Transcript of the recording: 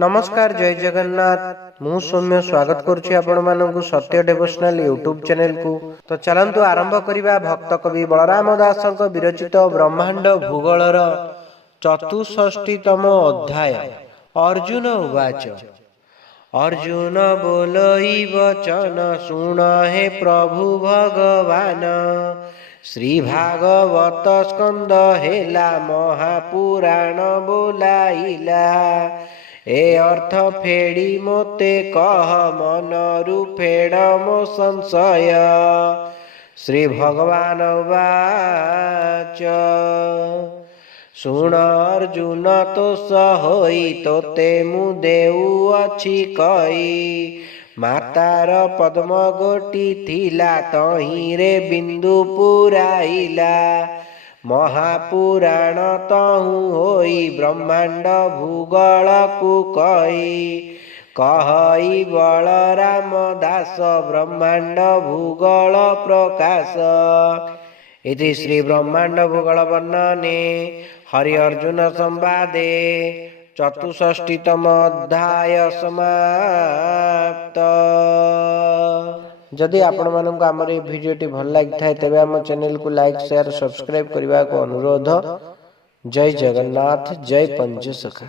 नमस्कार जय जगन्नाथ मु सौम्य स्वागत करुछि आपण मानकु सत्य डिवोशनल यूट्यूब चैनल को। तो चलंतु आरंभ करिबा भक्त कवि बलराम दासक विरचित ब्रह्मांड भूगोलर 64तम अध्याय। अर्जुन उवाच अर्जुन बोलई वचन सुन हे प्रभु भगवान श्री भागवत स्कंद हेला महापुराण बोलाइला ए अर्थ फेड़ी मोते कह मनरु फेड़ मो संशय श्री भगवान वाच सुन अर्जुन तोष होई तोते मु देउ अछि कई मातार पद्म गोटी थिला तही रे बिंदु पुराइला महापुराण तहु होई ब्रह्मांड भूगोल कु कही बलराम दास ब्रह्मांड भूगोल प्रकाश। इति श्री ब्रह्मांड भूगोल वर्णने हरि अर्जुन संवादे 64तम अध्याय समाप्त। जदि आपण मानक आमर ये भिडियोटी भल लागि थाए तेबे आम चैनल को लाइक शेयर सब्सक्राइब करने को अनुरोध। जय जगन्नाथ जय पंच सखा।